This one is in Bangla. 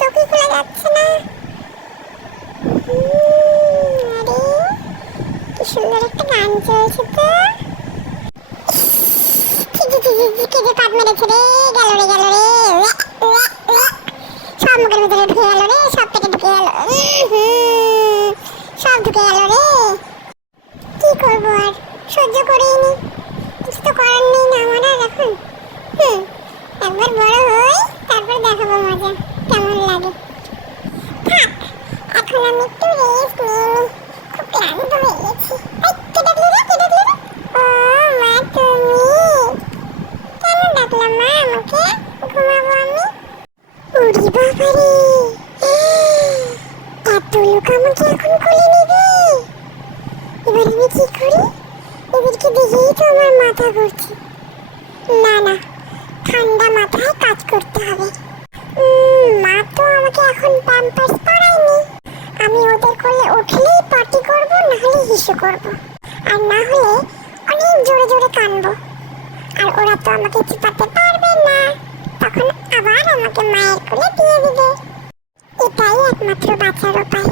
চোখে খোলা যাচ্ছে না। কি সুন্দর একটা গান চলছে তো। পাত মেরেছে রে, গেল রে গেল রে, সব মুখের ভিতরে ঢুকে গেল রে, সব পেটে ঢুকে গেল, সব ঢুকে গেল রে। কি করবো আর, সহ্য করেই নি, কিছু তো করার নেই না আমার আর এখন। একবার বড় হই তারপর দেখাবো মজা কেমন লাগে। থাক, এখন আমি একটু রেস্ট নিয়ে নি, খুব ক্লান্ত হয়ে গেছি। কে ডাকলি রে, কে ডাকলি রে? ও মা, তুমি কেন ডাকলাম মা আমাকে? ঘুমাবো আমি। ওরে বাবা রে, এত লোক আমাকে এখন কোলে নেবে। এবার আমি কি করি? এদেরকে দেখেই তো আমার মাথা ঘুরছে। না না, ঠান্ডা মাথায় কাজ করতে হবে। মা তো আমাকে এখন প্যাম্পার্স পরায়নি। আমি ওদের কোলে উঠলেই পটি করব, নাহলে হিসু করব, আর না হলে অনেক জোরে জোরে কানবো। আর ওরা তো আমাকে চিপাতে পারবে না, তখন আবার আমাকে মায়ের কোলে দিয়ে দিবে। এটাই একমাত্র বাঁচার উপায়।